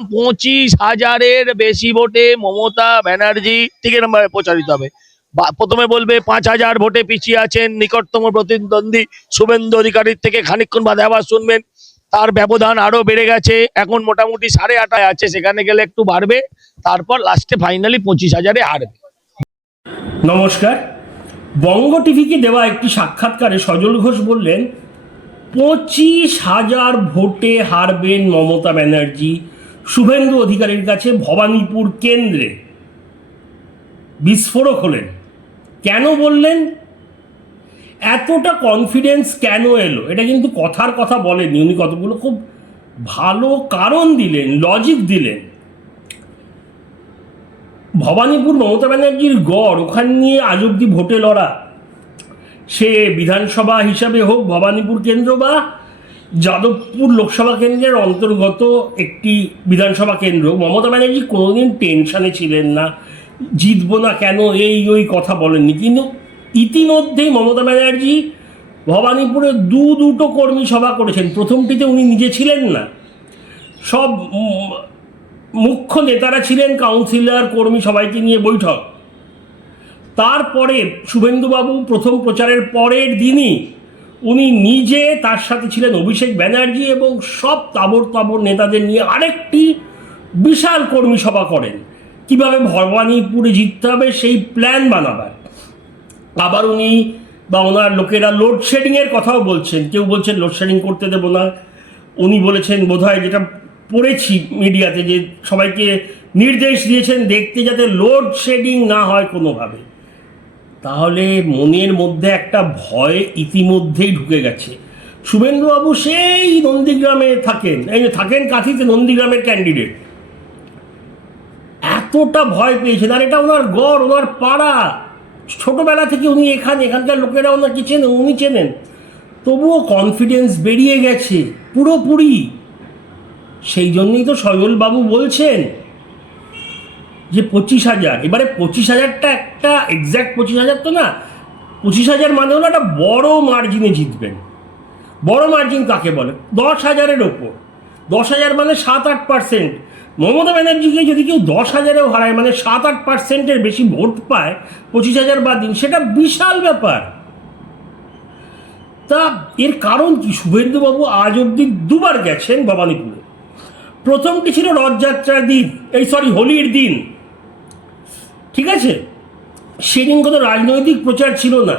25,000-এর বেশি ভোটে মমতা ব্যানার্জি টিকিট নম্বরে প্রচারিত হবে। প্রথমে বলবে 5,000 ভোটে পিছিয়ে আছেন নিকটতম প্রতিদ্বন্দ্বী শুভেন্দু অধিকারীর থেকে, খানিকক্ষণ বাদে আবার শুনবেন তার ব্যবধান আরো বেড়ে গেছে, এখন মোটামুটি 8.5 আছে, সেখানে গেলে একটু বাড়বে, তারপর লাস্টে ফাইনালি 25,000-এ হারবে। নমস্কার। বঙ্গ টিভিকে দেওয়া একটি সাক্ষাৎকারে সজল ঘোষ বললেন 25,000 ভোটে হারবেন মমতা ব্যানার্জি শুভেন্দু অধিকারীর কাছে ভবানীপুর কেন্দ্রে। বিস্ফোরক হলেন। কেন বললেন? এতটা কনফিডেন্স কেন এলো? এটা কিন্তু কথার কথা বলেননি, উনি কতগুলো খুব ভালো কারণ দিলেন, লজিক দিলেন। ভবানীপুর মমতা ব্যানার্জির গড়, ওখান নিয়ে আজ অব্দি ভোটে লড়া, সে বিধানসভা হিসাবে হোক ভবানীপুর কেন্দ্র বা যাদবপুর লোকসভা কেন্দ্রের অন্তর্গত একটি বিধানসভা কেন্দ্র, মমতা ব্যানার্জি কোনোদিন টেনশানে ছিলেন না, জিতবো না কেন এই ওই কথা বলেননি। কিন্তু ইতিমধ্যেই মমতা ব্যানার্জি ভবানীপুরে দুটো কর্মী সভা করেছেন। প্রথমটিতে উনি নিজে ছিলেন না, সব মুখ্য নেতারা ছিলেন, কাউন্সিলর কর্মী সবাইকে নিয়ে বৈঠক। তারপরে শুভেন্দুবাবু প্রথম প্রচারের পরের দিনই উনি নিজে, তার সাথে ছিলেন অভিষেক ব্যানার্জি এবং সব তাবড় নেতাদের নিয়ে আরেকটি বিশাল কর্মী সভা করেন, কিভাবে ভবানীপুরে জিততে হবে সেই প্ল্যান বানাবার। আবার উনি বা ওনার লোকেরা লোডশেডিংয়ের কথাও বলছেন, কেউ বলছেন লোডশেডিং করতে দেবো না, উনি বলেছেন বোধহয়, যেটা পড়েছি মিডিয়াতে, যে সবাইকে নির্দেশ দিয়েছেন দেখতে যাতে লোডশেডিং না হয় কোনোভাবে। তাহলে মনের মধ্যে একটা ভয় ইতিমধ্যেই ঢুকে গেছে। শুভেন্দুবাবু সেই নন্দীগ্রামে থাকেন, কাঁথিতে, নন্দীগ্রামের ক্যান্ডিডেট। এতটা ভয় পেয়েছেন, আর এটা ওনার গড়, ওনার পাড়া, ছোটবেলা থেকে উনি এখানকার লোকেরা ওনাকে চেনেন, উনি চেনেন, তবুও কনফিডেন্স বেরিয়ে গেছে পুরোপুরি। সেই জন্যই তো সজলবাবু বলছেন যে 25,000। এবারে 25,000টা একটা এক্স্যাক্ট 25,000 তো না, 25,000 মানে হলো একটা বড় মার্জিনে জিতবেন। বড় মার্জিন কাকে বলে? 10,000-এর ওপর। 10,000 মানে 7-8%। মমতা ব্যানার্জিকে যদি কেউ 10,000-এও হারায়, মানে 7-8%-এর বেশি ভোট পায় 25,000 বাদ দিন, সেটা বিশাল ব্যাপার। তা এর কারণ কি? শুভেন্দুবাবু আজ অব্দি দুবার গেছেন ভবানীপুরে। প্রথমটি ছিল রথযাত্রার দিন, হোলির দিন, ঠিক আছে? সেদিন কোনো রাজনৈতিক প্রচার ছিল না,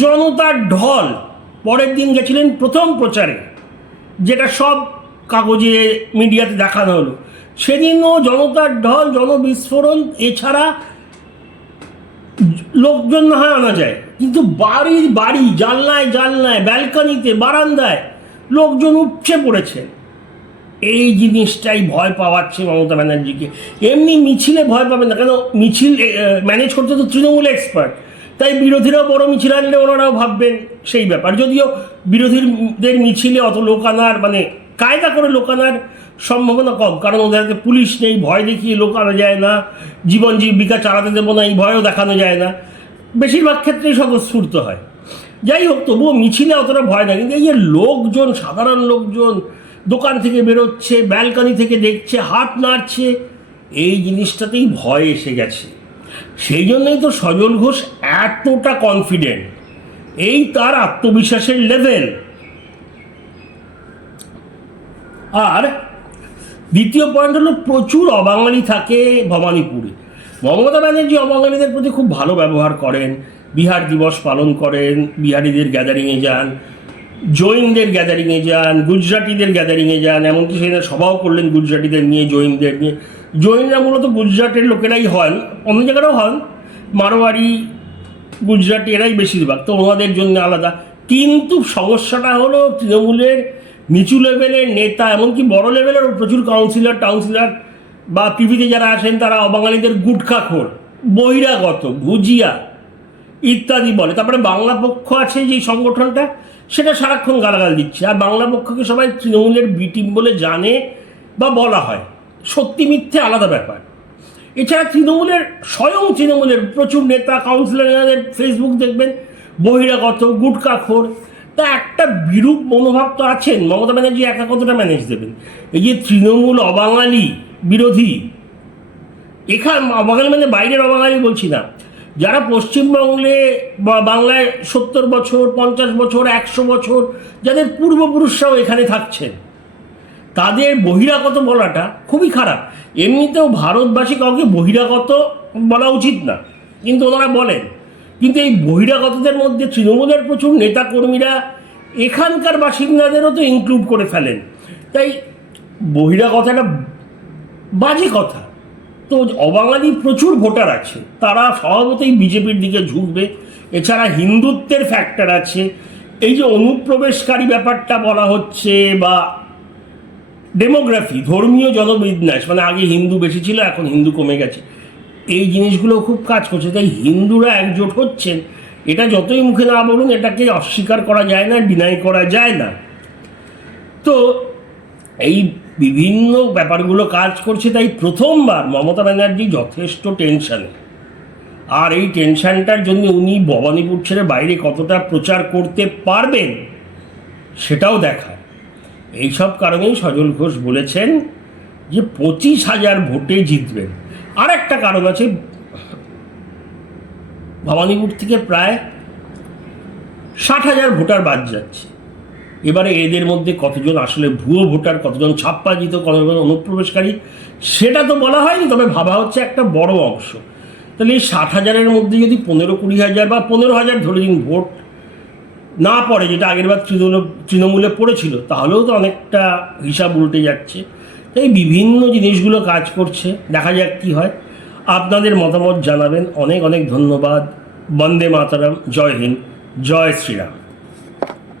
জনতার ঢল। পরের দিন গেছিলেন প্রথম প্রচারে, যেটা সব কাগজে মিডিয়াতে দেখানো হলো। সেদিনও জনতার ঢল, জনবিস্ফোরণ, এছাড়া লোকজন না হয় আনা যায়, কিন্তু বাড়ি জানলায় ব্যালকনিতে, বারান্দায় লোকজন উপচে পড়েছে। এই জিনিসটাই ভয় পাওয়াচ্ছে মমতা ব্যানার্জিকে। এমনি মিছিলে ভয় পাবে না, কেন মিছিল ম্যানেজ করতে তো তৃণমূল এক্সপার্ট, তাই বিরোধীরাও বড় মিছিল আনলে ওনারাও ভাববেন সেই ব্যাপার। যদিও বিরোধীদের মিছিলে অত লোক আনার, মানে কায়দা করে লোক আনার সম্ভাবনা কম, কারণ ওদের হাতে পুলিশ নেই, ভয় দেখিয়ে লোক আনা যায় না, জীবন জীবিকা চালাতে দেবো না এই ভয়ও দেখানো যায় না, বেশিরভাগ ক্ষেত্রেই স্বতঃস্ফূর্ত হয়। যাই হোক, তবুও মিছিলে অতটা ভয় না। কিন্তু এই যে লোকজন, সাধারণ লোকজন দোকান থেকে বেরোচ্ছে, ব্যালকনি থেকে দেখছে, হাত নাড়ছে, এই জিনিসটাতেই ভয় এসে গেছে। সেই জন্যই তো সজল ঘোষ এতটা কনফিডেন্ট, এই তার আত্মবিশ্বাসের লেভেল। আর দ্বিতীয় পয়েন্ট হলো, প্রচুর অবাঙালি থাকে ভবানীপুরে। মমতা ব্যানার্জি অবাঙালিদের প্রতি খুব ভালো ব্যবহার করেন, বিহার দিবস পালন করেন, বিহারিদের গ্যাদারিংয়ে যান, জৈনদের গ্যাদারিংয়ে যান, গুজরাটিদের গ্যাদারিংয়ে যান, এমনকি সেখানে সভাও করলেন গুজরাটিদের নিয়ে, জৈনদের নিয়ে। জৈনরা মূলত গুজরাটের লোকেরাই হন, অন্য জায়গায়ও হন, মারোয়ারি, গুজরাটি এরাই বেশিরভাগ, তো ওনাদের জন্য আলাদা। কিন্তু সমস্যাটা হলো তৃণমূলের নিচু লেভেলের নেতা, এমনকি বড় লেভেলের প্রচুর টাউন্সিলর বা টিভিতে যারা আসেন, তারা অবাঙালিদের গুটখাখোর, বহিরাগত, ভুজিয়া ইত্যাদি বলে। তারপরে বাংলা পক্ষ আছে যে সংগঠনটা, সেটা সারাক্ষণ গালাগাল দিচ্ছে। আর বাংলা পক্ষকে সবাই তৃণমূলের বি টিম বলে জানে বা বলা হয়, সত্যি মিথ্যে আলাদা ব্যাপার। এছাড়া স্বয়ং তৃণমূলের প্রচুর নেতা, কাউন্সিলরের ফেসবুক দেখবেন বহিরাগত, গুটখাখোর। তা একটা বিরূপ মনোভাব তো আছেন। মমতা ব্যানার্জি একা কতটা ম্যানেজ দেবেন? এই যে তৃণমূল অবাঙালি বিরোধী, এখানে অবাঙালি মানে বাইরের অবাঙালি বলছি না, যারা পশ্চিমবঙ্গে বা বাংলায় 70 বছর 50 বছর 100 বছর যাদের পূর্বপুরুষরাও এখানে থাকছেন, তাদের বহিরাগত বলাটা খুবই খারাপ। এমনিতেও ভারতবাসী কাউকে বহিরাগত বলা উচিত না, কিন্তু ওনারা বলেন। কিন্তু এই বহিরাগতদের মধ্যে তৃণমূলের প্রচুর নেতাকর্মীরা এখানকার বাসিন্দাদেরও তো ইনক্লুড করে ফেলেন। তাই বহিরাগত একটা বাজে কথা। তো অবাঙালি প্রচুর ভোটার আছে, তারা স্বভাবতই বিজেপির দিকে ঝুঁকবে। এছাড়া হিন্দুত্বের ফ্যাক্টর আছে। এই যে অনুপ্রবেশকারী ব্যাপারটা বলা হচ্ছে, বা ডেমোগ্রাফি, ধর্মীয় জনবিন্যাস, মানে আগে হিন্দু বেশি ছিল এখন হিন্দু কমে গেছে, এই জিনিসগুলো খুব কাজ করছে। তাই হিন্দুরা একজোট হচ্ছেন, এটা যতই মুখে না বলুন, এটাকে অস্বীকার করা যায় না, ডিনাই করা যায় না। তো এই বিভিন্ন ব্যাপারগুলো কাজ করছে। তাই প্রথমবার মমতা ব্যানার্জি যথেষ্ট টেনশানে, আর এই টেনশানটার জন্য উনি ভবানীপুর ছেড়ে বাইরে কতটা প্রচার করতে পারবেন সেটাও দেখার। এইসব কারণেই সজল ঘোষ বলেছেন যে 25,000 ভোটে জিতবেন। আর একটা কারণ আছে, ভবানীপুর থেকে প্রায় 60,000 ভোটার বাদ যাচ্ছে। এবারে এদের মধ্যে কতজন আসলে ভুয়ো ভোটার, কতজন ছাপ্পাজিত, কতজন অনুপ্রবেশকারী, সেটা তো বলা হয়নি, তবে ভাবা হচ্ছে একটা বড় অংশ। তাহলে এই 60,000-এর মধ্যে যদি 15-20,000 বা 15,000 ধরে দিন ভোট না পড়ে, যেটা আগেরবার তৃণমূলে পড়েছিল, তাহলেও তো অনেকটা হিসাব উল্টে যাচ্ছে। তাই বিভিন্ন জিনিসগুলো কাজ করছে, দেখা যাক কী হয়। আপনাদের মতামত জানাবেন। অনেক অনেক ধন্যবাদ। বন্দে মাতরম, জয় হিন্দ, জয় শ্রীরাম।